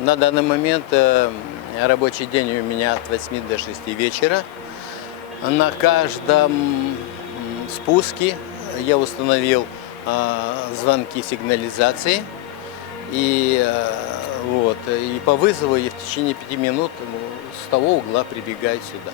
На данный момент рабочий день у меня от 8 до 6 вечера. На каждом спуске я установил звонки сигнализации. И по вызову я в течение 5 минут с того угла прибегаю сюда.